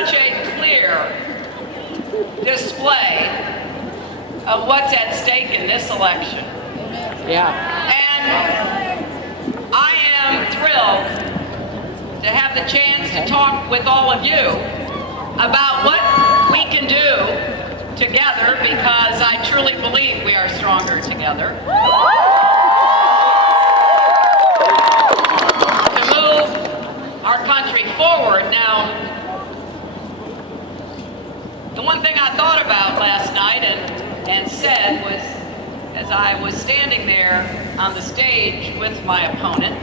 such a clear display of what's at stake in this election. Yeah. And I am thrilled to have the chance to talk with all of you about what we can do together, because I truly believe we are stronger together, to move our country forward. Now, the one thing I thought about last night and said was, as I was standing there on the stage with my opponent,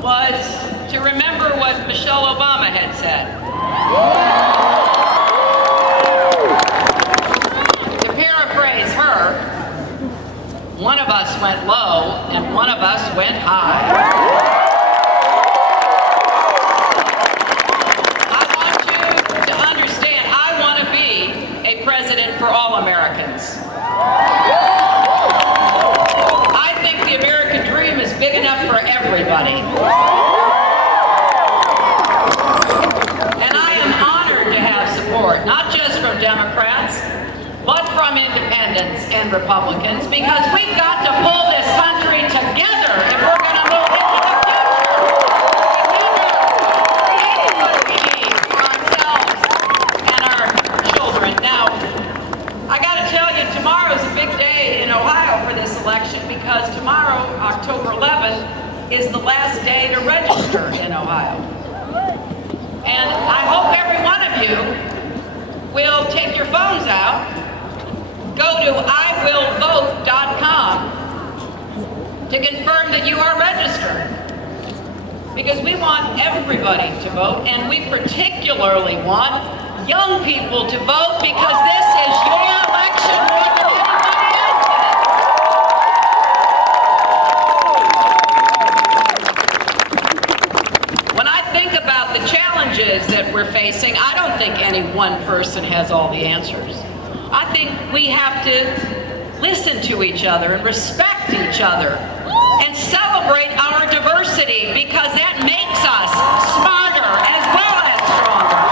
was to remember what Michelle Obama had said. To paraphrase her, one of us went low and one of us went high. For all Americans. I think the American dream is big enough for everybody. And I am honored to have support, not just from Democrats, but from independents and Republicans, because we've got to pull this country together if we're going to move into the future. Together, create what we need for ourselves and our children. Now, I got to tell you, tomorrow's a big day in Ohio for this election, because tomorrow, October 11th, is the last day to register in Ohio. And I hope every one of you will take your phones out, go to iwillvote.com to confirm that you are registered. Because we want everybody to vote, and we particularly want young people to vote, because this is your election more than anybody else's. When I think about the challenges that we're facing, I don't think any one person has all the answers. I think we have to listen to each other and respect each other and celebrate our diversity, because that makes us smarter as well as stronger.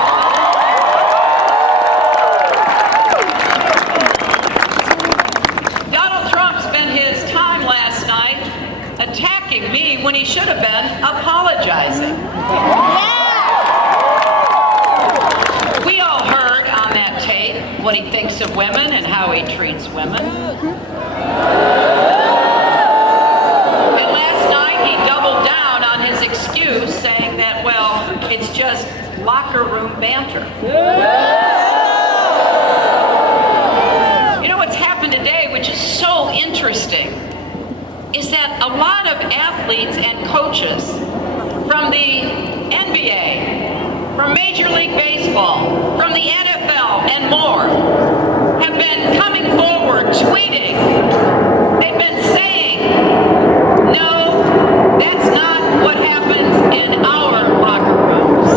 Attacking me when he should have been apologizing. We all heard on that tape what he thinks of women and how he treats women. And last night he doubled down on his excuse, saying that, well, it's just locker room banter. You know what's happened today, which is so interesting, is that a lot of athletes and coaches from the NBA, from Major League Baseball, from the NFL and more, have been coming forward, tweeting. They've been saying, no, that's not what happens in our locker rooms.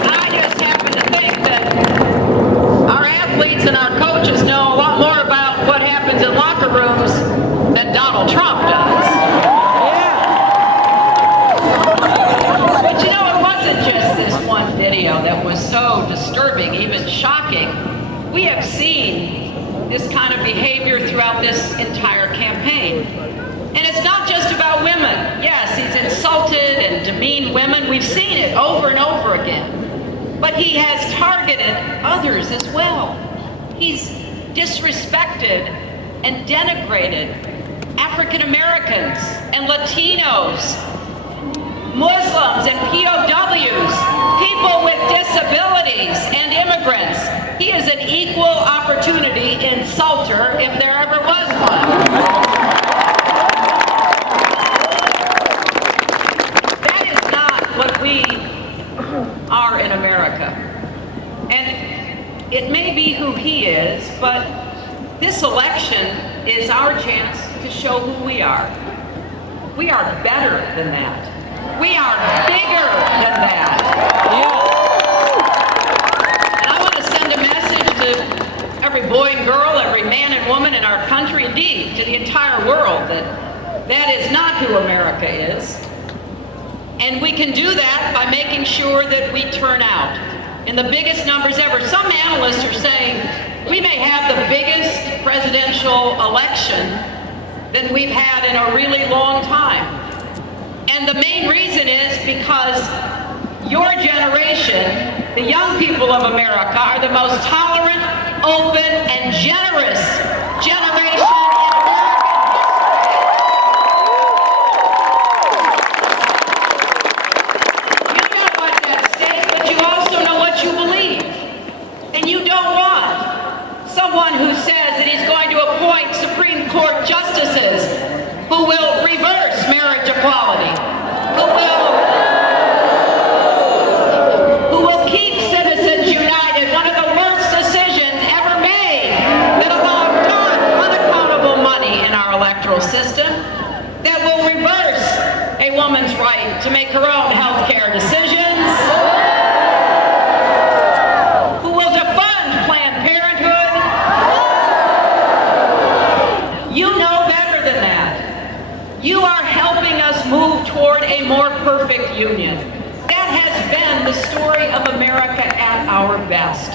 And I just happen to think that our athletes and our coaches know a lot more about what happens in locker rooms than Donald Trump does. But you know, it wasn't just this one video that was so disturbing, even shocking. We have seen this kind of behavior throughout this entire campaign. And it's not just about women. Yes, he's insulted and demeaned women. We've seen it over and over again. But he has targeted others as well. He's disrespected and denigrated African Americans and Latinos, Muslims and POWs, people with disabilities and immigrants. He is an equal opportunity insulter if there ever was one. That is not what we are in America. And it may be who he is, but this election is our chance to show who we are. We are better than that. We are bigger than that. And I want to send a message to every boy and girl, every man and woman in our country, indeed, to the entire world, that is not who America is. And we can do that by making sure that we turn out in the biggest numbers ever. Some analysts are saying we may have the biggest presidential election than we've had in a really long time. And the main reason is because your generation, the young people of America, are the most tolerant, open, and generous generation in American history. You know what's at stake, but you also know what you believe. And you don't want someone who says that he's going to appoint Supreme Court justices who will reverse marriage equality, who will keep Citizens United, one of the worst decisions ever made, that allowed unaccountable money in our electoral system, that will reverse a woman's right to make her own health care decisions, who will defund Planned Parenthood. You know better than that. You are helping us move toward a more perfect union. That has been the story of America at our best.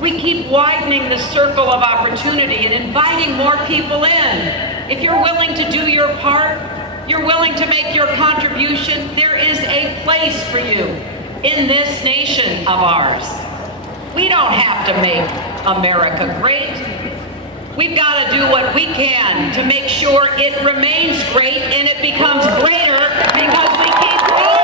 We keep widening the circle of opportunity and inviting more people in. If you're willing to do your part, you're willing to make your contribution, there is a place for you in this nation of ours. We don't have to make America great. We've got to do what we can to make sure it remains great and it becomes greater because we keep growing.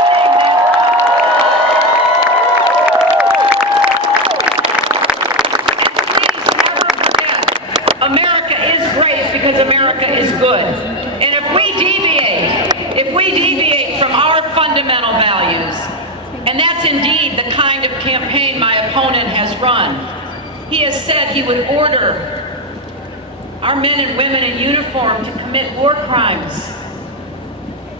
America is great because America is good. And if we deviate from our fundamental values, and that's indeed the kind of campaign my opponent has run. He has said he would order our men and women in uniform to commit war crimes.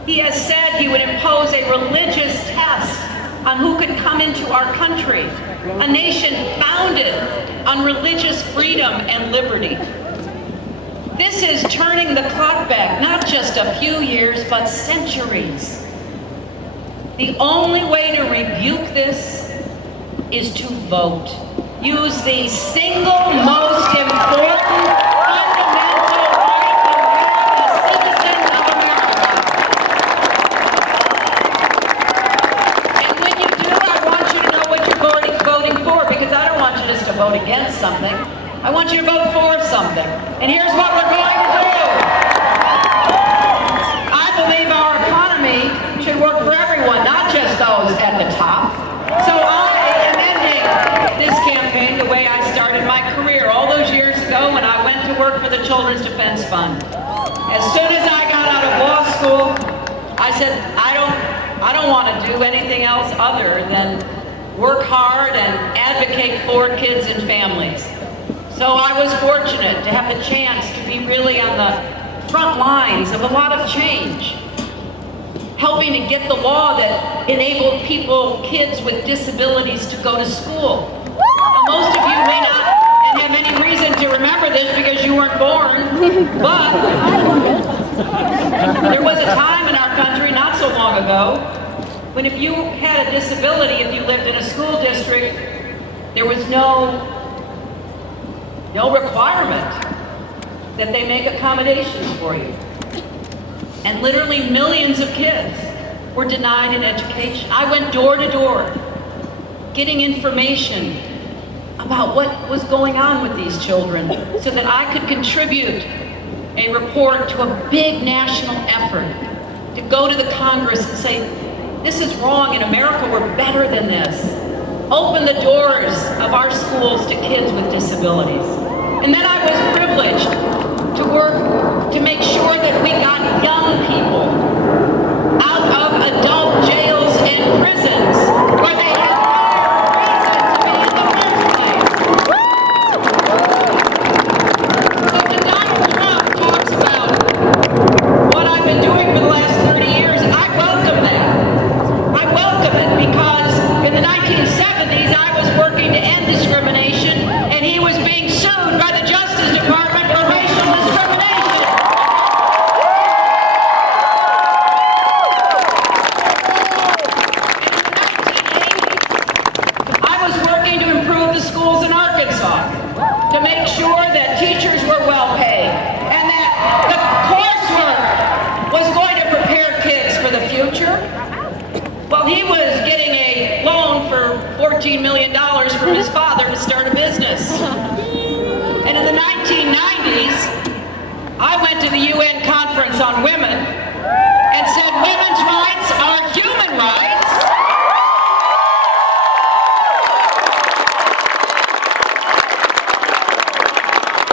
He has said he would impose a religious test on who could come into our country, a nation founded on religious freedom and liberty. This is turning the clock back, not just a few years, but centuries. The only way to rebuke this is to vote. Use the single most important fundamental right you have as citizens of America. And when you do, I want you to know what you're voting for, because I don't want you just to vote against something. I want you to vote for something. And here's what we're going to do. I believe our economy should work for everyone, not just those at the top. So I am ending this campaign the way I started my career all those years ago when I went to work for the Children's Defense Fund. As soon as I got out of law school, I said, I don't want to do anything else other than work hard and advocate for kids and families. So I was fortunate to have the chance to be really on the front lines of a lot of change, helping to get the law that enabled kids with disabilities to go to school. Now, most of you may not have any reason to remember this because you weren't born, but there was a time in our country not so long ago when if you had a disability, if you lived in a school district, there was no requirement that they make accommodations for you. And literally millions of kids were denied an education. I went door to door, getting information about what was going on with these children so that I could contribute a report to a big national effort to go to the Congress and say, this is wrong in America, we're better than this. Open the doors of our schools to kids with disabilities. And then I was privileged to work to make sure that we got young people out of adult jails and prisons where they had no reason to be in the first place. So when Donald Trump talks about what I've been doing for the last 30 years, I welcome that. I welcome it because in the 1970s I was working to end discrimination and he was being sued by the Justice Department for racial discrimination. on women and said women's rights are human rights.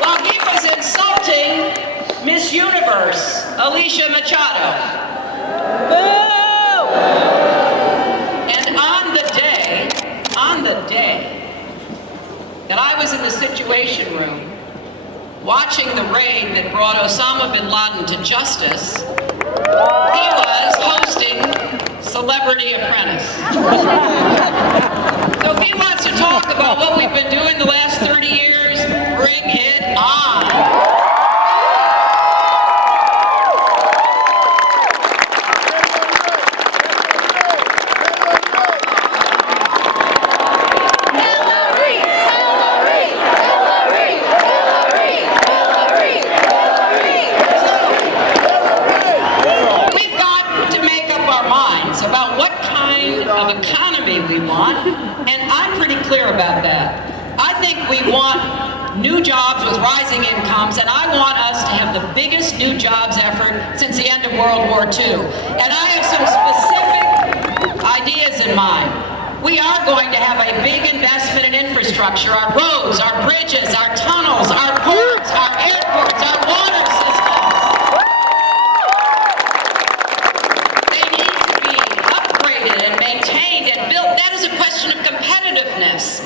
While he was insulting Miss Universe, Alicia Machado. Boo! And on the day that I was in the Situation Room watching the raid that brought Osama bin Laden to justice, he was hosting Celebrity Apprentice. So if he wants to talk about what we've been doing the last 30 years, bring it on. Economy we want, and I'm pretty clear about that. I think we want new jobs with rising incomes, and I want us to have the biggest new jobs effort since the end of World War II. And I have some specific ideas in mind. We are going to have a big investment in infrastructure, our roads, our bridges, our tunnels, our ports, our airports, our water systems. Maintained and built. That is a question of competitiveness.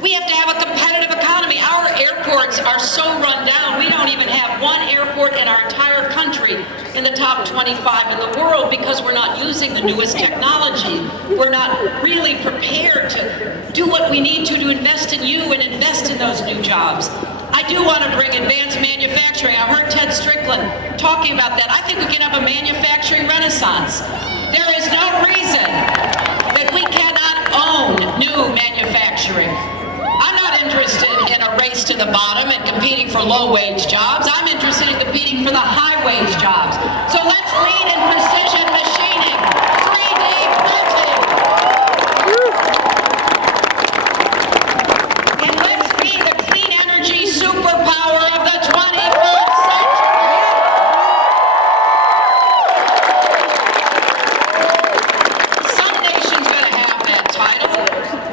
We have to have a competitive economy. Our airports are so run down, we don't even have one airport in our entire country in the top 25 in the world because we're not using the newest technology. We're not really prepared to do what we need to invest in you and invest in those new jobs. I do want to bring advanced manufacturing. I heard Ted Strickland talking about that. I think we can have a manufacturing renaissance. There is no reason that we cannot own new manufacturing. I'm not interested in a race to the bottom and competing for low-wage jobs. I'm interested in competing for the high-wage jobs. So let's lead in precision machining, 3D printing. And let's be the clean energy superpower of the 21st century.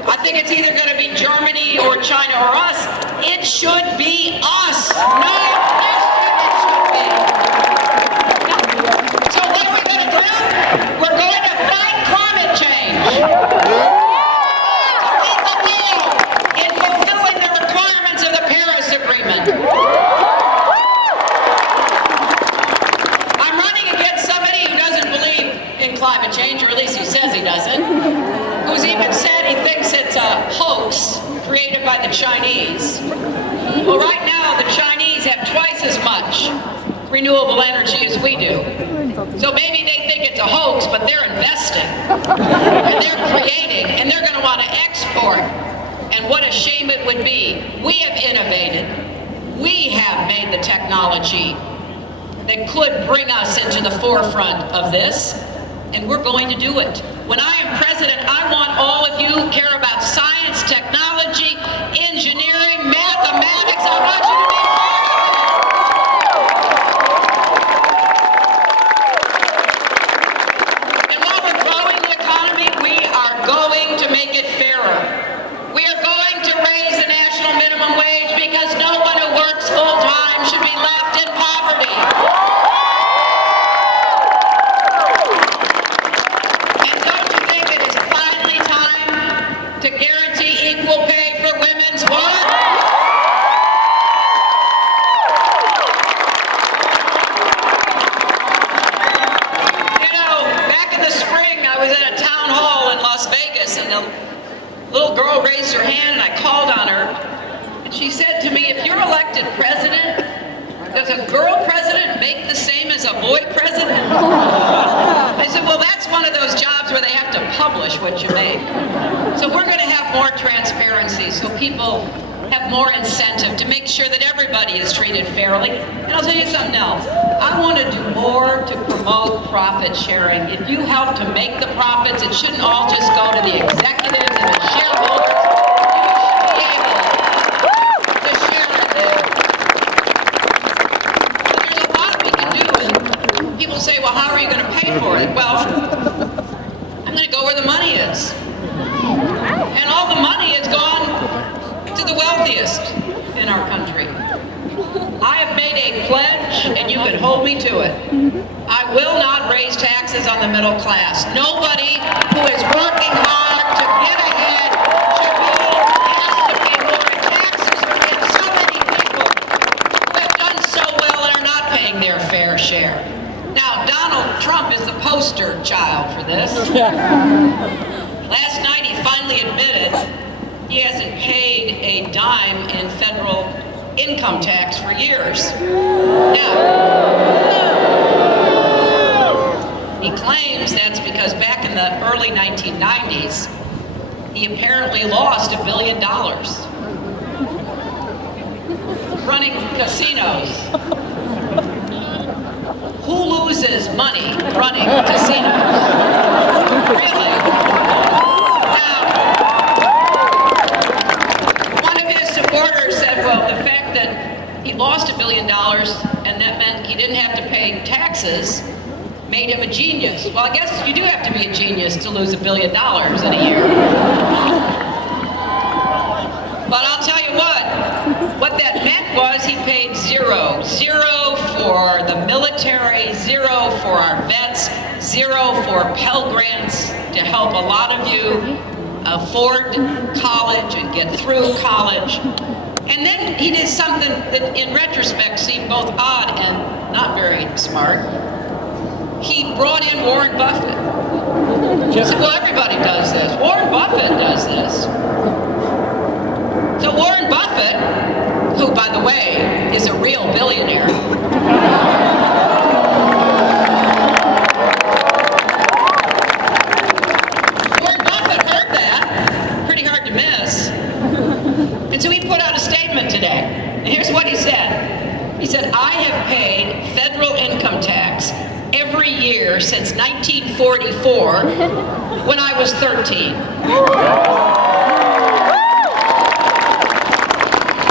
I think it's either going to be Germany or China or us. It should be us. No question it should be. So what are we going to do? We're going to fight climate change. To lead the world in fulfilling the requirements of the Paris Agreement. I'm running against somebody who doesn't believe in climate change, or at least he says he doesn't. Who's even said he thinks it's a hoax created by the Chinese. Well, right now, the Chinese have twice as much renewable energy as we do. So maybe they think it's a hoax, but they're investing, and they're creating, and they're going to want to export. And what a shame it would be. We have innovated. We have made the technology that could bring us into the forefront of this, and we're going to do it. When I am president, I want all of you who care about science, technology, engineering, mathematics. I want you to be part of it. And while we're growing the economy, we are going to make it fairer. We are going to raise the national minimum wage because no one who works full-time should be left in poverty. To guarantee equal pay for women's work. You know, back in the spring, I was at a town hall in Las Vegas, and a little girl raised her hand, and I called on her, and she said to me, if you're elected president, does a girl president make the same as a boy president? I said, well, that's one of those jobs where they have to publish what you make. So we're going to have more transparency so people have more incentive to make sure that everybody is treated fairly. And I'll tell you something else. I want to do more to promote profit sharing. If you help to make the profits, it shouldn't all just go to the executives and the shareholders. You should be able to share it there. But there's a lot we can do. And people say, well, how are you going to pay for it? Well, I'm going to go where the money is. And all the money has gone to the wealthiest in our country. I have made a pledge, and you can hold me to it. I will not raise taxes on the middle class. Nobody who is working hard to get ahead should be asked to pay more in taxes. We have so many people who have done so well and are not paying their fair share. Now, Donald Trump is the poster child for this. Last night he finally admitted he hasn't paid a dime in federal income tax for years. Now, he claims that's because back in the early 1990s, he apparently lost $1 billion running casinos. Who loses money running casinos? Really? Now, one of his supporters said, well, the fact that he lost $1 billion and that meant he didn't have to pay taxes made him a genius. Well, I guess you do have to be a genius to lose $1 billion in a year. But I'll tell you what that meant was he paid zero. Zero for the military, zero for our vets, zero for Pell Grants to help a lot of you afford college and get through college. And then he did something that in retrospect seemed both odd and not very smart. He brought in Warren Buffett. He said, well, everybody does this. Warren Buffett does this. So Warren Buffett, who, by the way, is a real billionaire, Warren Buffett heard that, pretty hard to miss, and so he put out a statement today. And here's what he said. He said, I have paid federal income tax every year since 1944 when I was 13.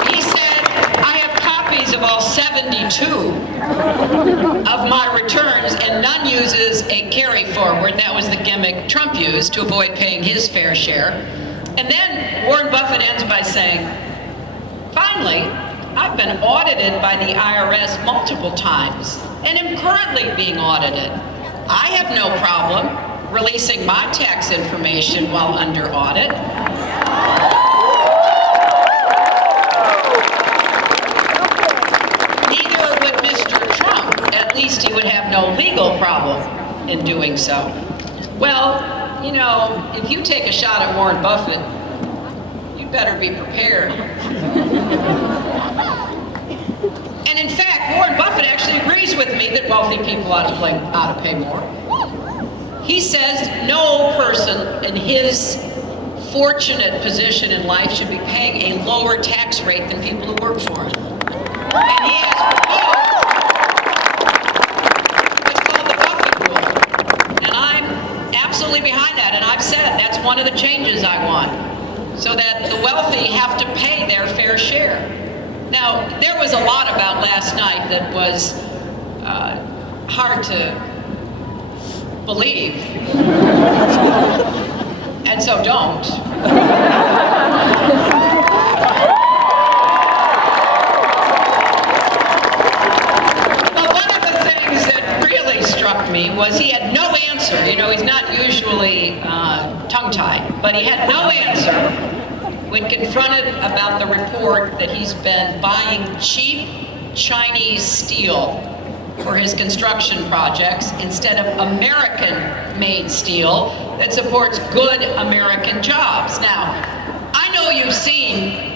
He said, I have copies of all 72 of my returns and none uses a carry forward. That was the gimmick Trump used to avoid paying his fair share. And then Warren Buffett ends by saying, finally, I've been audited by the IRS multiple times and am currently being audited. I have no problem releasing my tax information while under audit. Neither would Mr. Trump. At least he would have no legal problem in doing so. Well, you know, if you take a shot at Warren Buffett, you better be prepared. And in fact, Warren Buffett actually agrees with me that wealthy people ought to pay more. He says no person in his fortunate position in life should be paying a lower tax rate than people who work for him. And he has proposed what's called the Buffett rule. And I'm absolutely behind that. And I've said that's one of the changes I want, so that the wealthy have to pay their fair share. Now, there was a lot about last night that was hard to believe, and so don't. But one of the things that really struck me was he had no answer. You know, he's not usually tongue-tied, but he had no answer when confronted about the report that he's been buying cheap Chinese steel for his construction projects instead of American-made steel that supports good American jobs. Now, I know you've seen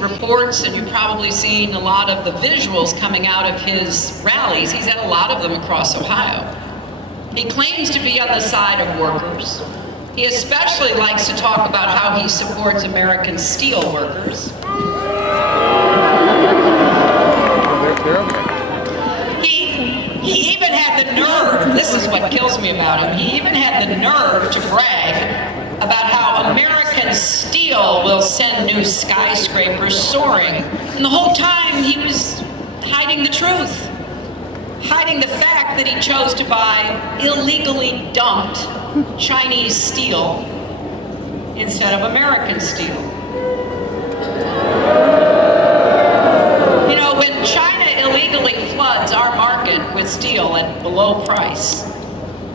reports, and you've probably seen a lot of the visuals coming out of his rallies. He's at a lot of them across Ohio. He claims to be on the side of workers. He especially likes to talk about how he supports American steel workers. He even had the nerve, this is what kills me about him, he even had the nerve to brag about how American steel will send new skyscrapers soaring. And the whole time he was hiding the truth. hiding the fact that he chose to buy illegally dumped Chinese steel instead of American steel. You know, when China illegally floods our market with steel at below price,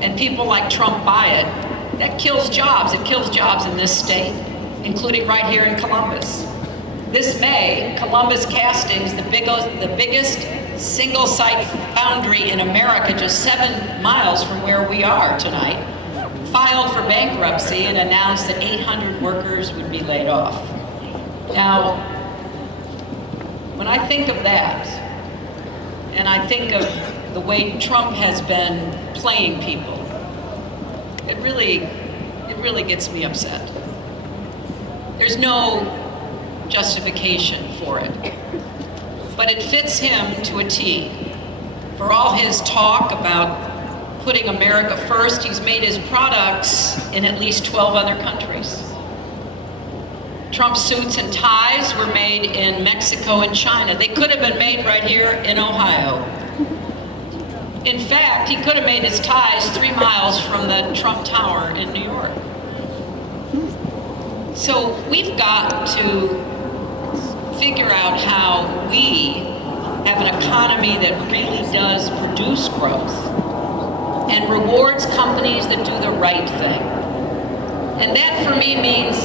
and people like Trump buy it, that kills jobs. It kills jobs in this state, including right here in Columbus. This May, Columbus Castings, the biggest single-site foundry in America, just 7 miles from where we are tonight, filed for bankruptcy and announced that 800 workers would be laid off. Now, when I think of that, and I think of the way Trump has been playing people, it really gets me upset. There's no justification for it, but it fits him to a T. For all his talk about putting America first, he's made his products in at least 12 other countries. Trump's suits and ties were made in Mexico and China. They could have been made right here in Ohio. In fact, he could have made his ties 3 miles from the Trump Tower in New York. So we've got to figure out how we have an economy that really does produce growth and rewards companies that do the right thing. And that for me means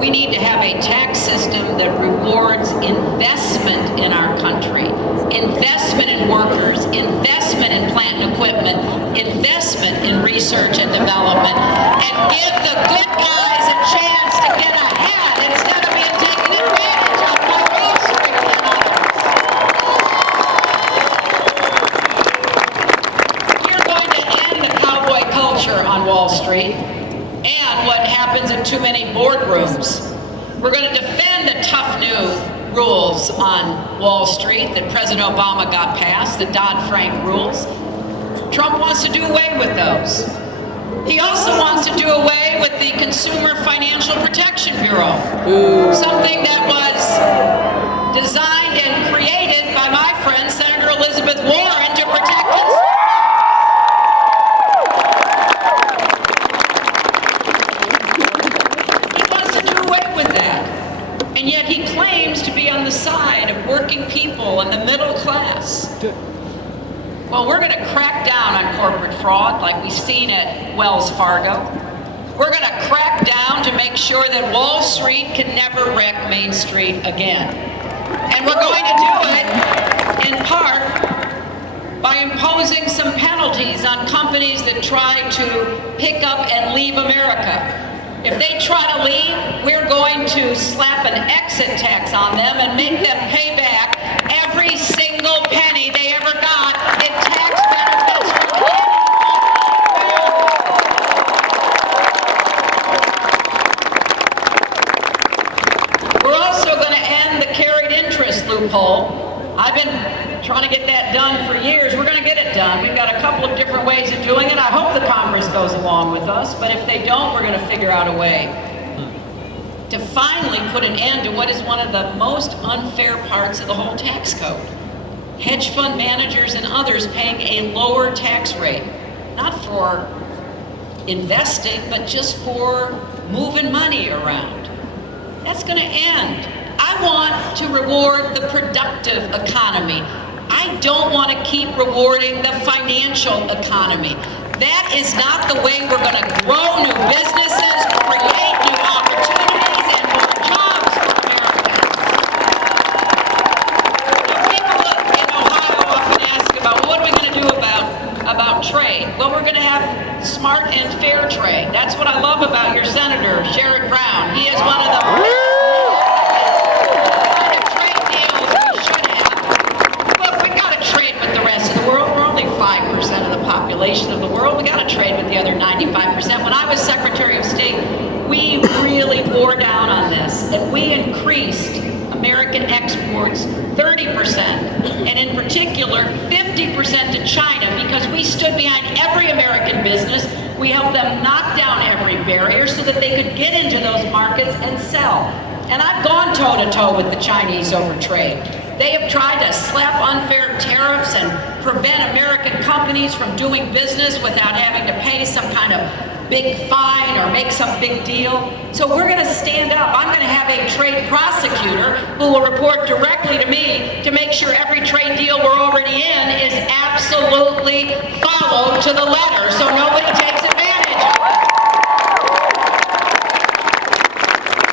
we need to have a tax system that rewards investment in our country, investment in workers, investment in plant and equipment, investment in research and development, and give the good guys a chance to get ahead instead of being taken advantage of by Wall Street and others. We're going to end the cowboy culture on Wall Street and what happens in too many boardrooms. We're going to defend the tough new rules on Wall Street that President Obama got passed, the Dodd-Frank rules. Trump wants to do away with those. He also wants to do away with the Consumer Financial Protection Bureau, something that was designed and created by my friend, Senator Elizabeth Warren, to protect consumers. And yet he claims to be on the side of working people and the middle class. Well, we're going to crack down on corporate fraud like we've seen at Wells Fargo. We're going to crack down to make sure that Wall Street can never wreck Main Street again. And we're going to do it in part by imposing some penalties on companies that try to pick up and leave America. If they try to leave, we're going to slap an exit tax on them and make them pay back every single penny they ever got in tax benefits from Canada. We're also going to end the carried interest loophole. I've been trying to get that done for years. We're going to get it done. We've got a couple of different ways of doing it. I hope the Congress goes along with us, but if they don't, we're going to figure out a way to finally put an end to what is one of the most unfair parts of the whole tax code. Hedge fund managers and others paying a lower tax rate, not for investing, but just for moving money around. That's going to end. I want to reward the productive economy. I don't want to keep rewarding the financial economy. That is not the way we're going to grow new businesses, create new opportunities, and more jobs for Americans. People in Ohio often ask about, well, what are we going to do about trade? Well, we're going to have smart and fair trade. That's what I love about your senator, Sherrod Brown. He is one of the population of the world. We got to trade with the other 95%. When I was Secretary of State, we really bore down on this, and we increased American exports 30%, and in particular 50% to China, because we stood behind every American business. We helped them knock down every barrier so that they could get into those markets and sell. And I've gone toe-to-toe with the Chinese over trade. They have tried to slap unfair tariffs and prevent American companies from doing business without having to pay some kind of big fine or make some big deal. So we're going to stand up. I'm going to have a trade prosecutor who will report directly to me to make sure every trade deal we're already in is absolutely followed to the letter so nobody takes advantage of it.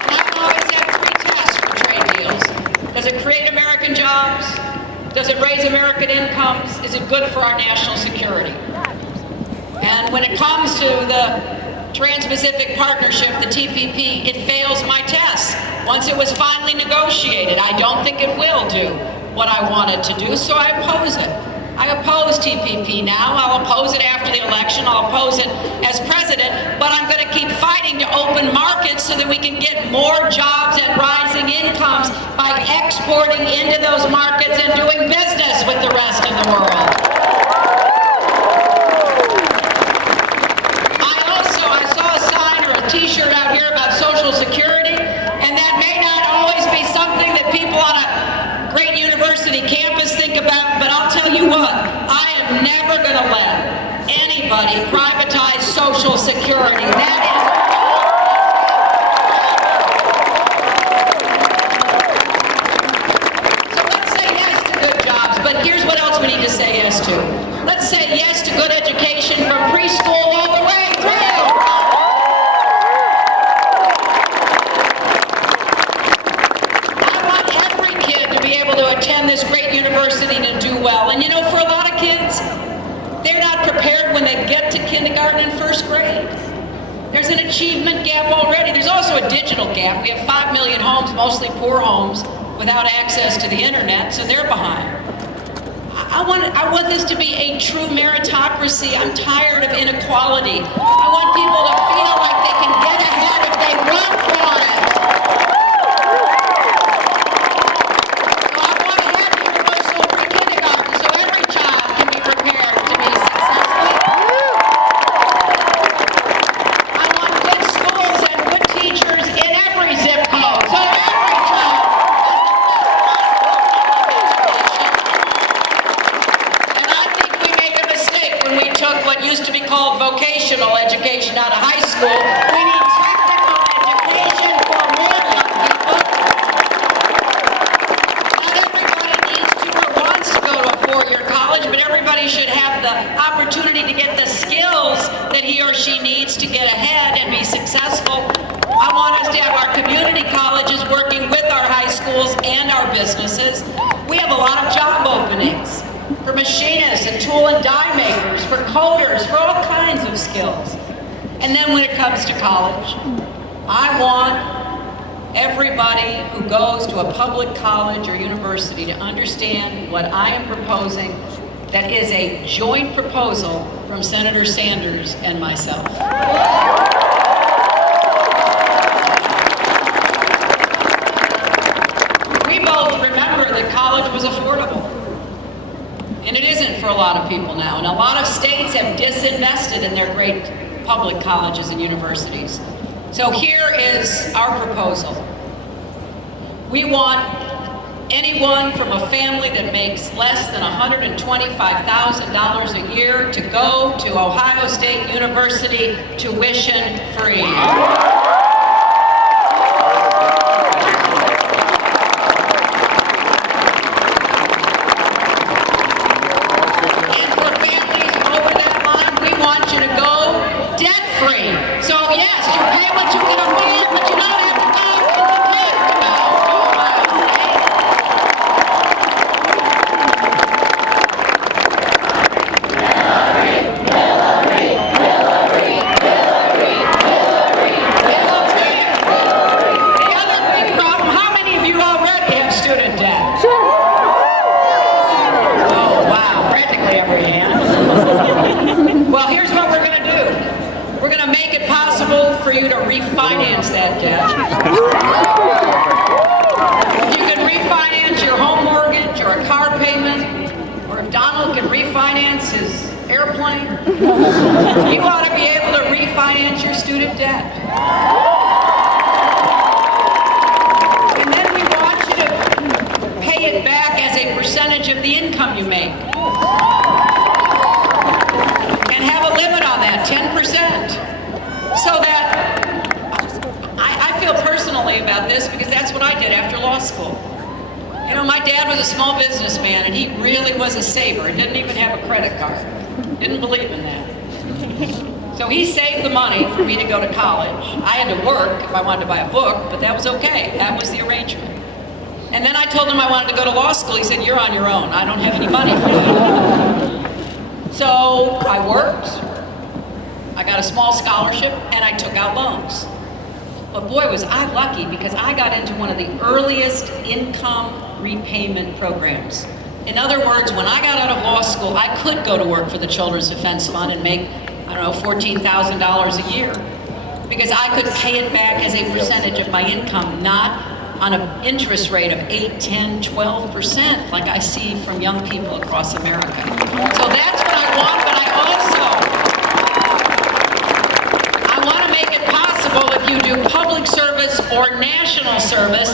And I've always had three tests for trade deals. Does it create American jobs? Does it raise American incomes? Is it good for our national security? And when it comes to the Trans-Pacific Partnership, the TPP, it fails my test. Once it was finally negotiated, I don't think it will do what I want it to do, so I oppose it. I oppose TPP now. I'll oppose it after the election. I'll oppose it as president, but I'm going to keep fighting to open markets so that we can get more jobs and rising incomes by exporting into those markets and doing business with the rest of the world. T-shirt out here about Social Security, and that may not always be something that people on a great university campus think about, but I'll tell you what, I am never going to let anybody privatize Social Security. That is so let's say yes to good jobs, but here's what else we need to say yes to. Let's say yes to good education from preschool all the way through. Attend this great university to do well. And you know, for a lot of kids, they're not prepared when they get to kindergarten and first grade. There's an achievement gap already. There's also a digital gap. We have 5 million homes, mostly poor homes, without access to the internet, so they're behind. I want this to be a true meritocracy. I'm tired of inequality. I want people to feel like they can get ahead if they work for it. Vocational education out of high school. We need technical education for more young people. Not everybody needs to or wants to go to a four-year college, but everybody should have the opportunity to get the skills that he or she needs to get ahead and be successful. I want us to have our community colleges working with our high schools and our businesses. We have a lot of job openings for machinists and tool and die makers, for coders, for all kinds of skills. And then when it comes to college, I want everybody who goes to a public college or university to understand what I am proposing that is a joint proposal from Senator Sanders and myself. We both remember that college was affordable. And it isn't for a lot of people now. And a lot of states have disinvested in their great public colleges and universities. So here is our proposal. We want anyone from a family that makes less than $125,000 a year to go to Ohio State University tuition free. Well, here's what we're going to do. We're going to make it possible for you to refinance that debt. You can refinance your home mortgage or a car payment, or if Donald can refinance his airplane, you ought to be able to refinance your student debt. And then we want you to pay it back percentage of the income you make. And have a limit on that, 10%. So that, I feel personally about this because that's what I did after law school. You know, my dad was a small businessman and he really was a saver. He didn't even have a credit card. Didn't believe in that. So he saved the money for me to go to college. I had to work if I wanted to buy a book, but that was okay. That was the arrangement. And then I told him I wanted to go to law school. He said, "You're on your own. I don't have any money for that." So I worked, I got a small scholarship, and I took out loans. But boy, was I lucky because I got into one of the earliest income repayment programs. In other words, when I got out of law school, I could go to work for the Children's Defense Fund and make, I don't know, $14,000 a year because I could pay it back as a percentage of my income, not on an interest rate of 8, 10, 12% like I see from young people across America. So that's what I want, but I want to make it possible if you do public service or national service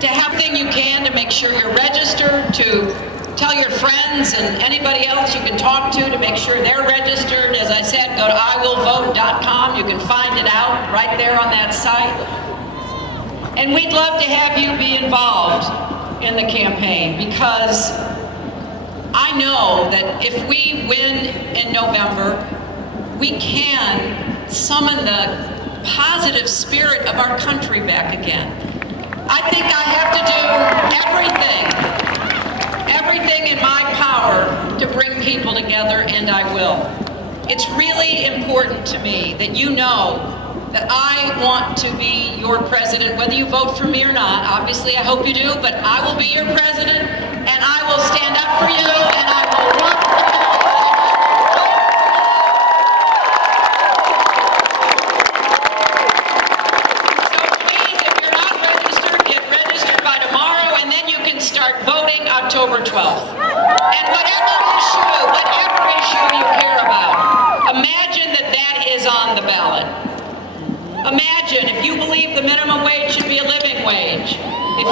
to have everything you can to make sure you're registered, to tell your friends and anybody else you can talk to make sure they're registered. As I said, go to iwillvote.com. You can find it out right there on that site. And we'd love to have you be involved in the campaign because I know that if we win in November, we can summon the positive spirit of our country back again. I think I have to do everything in my power to bring people together, and I will. It's really important to me that you know that I want to be your president, whether you vote for me or not. Obviously, I hope you do, but I will be your president, and I will stand up for you, and I will work for you. So please, if you're not registered, get registered by tomorrow, and then you can start voting October 12th. And whatever issue you care about, imagine that that is on the ballot. Imagine if you believe the minimum wage should be a living wage. If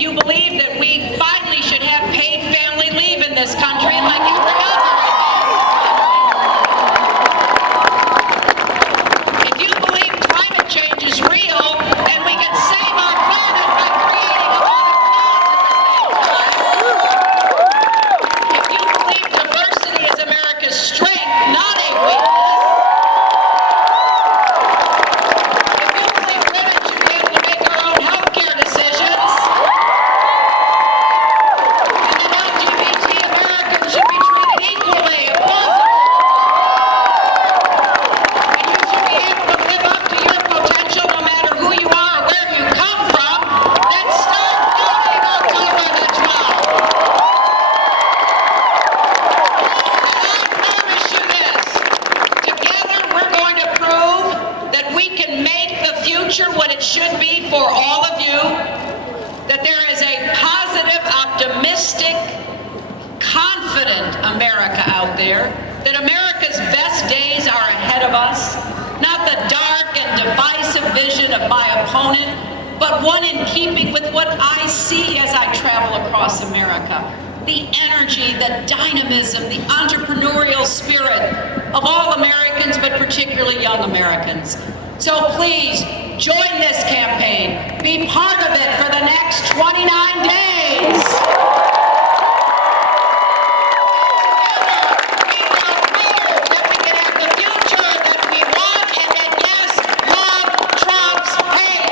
you believe that we finally should have paid family leave in this country like every other. If you believe climate change is real and we can save our planet by creating a lot of jobs at the same time. If you believe diversity is America's strength, not a weakness. What it should be for all of you, that there is a positive, optimistic, confident America out there, that America's best days are ahead of us, not the dark and divisive vision of my opponent, but one in keeping with what I see as I travel across America. The energy, the dynamism, the entrepreneurial spirit of all Americans, but particularly young Americans. So please, join this campaign. Be part of it for the next 29 days. We will prove that we can have the future that we want and that, yes, love trumps hate.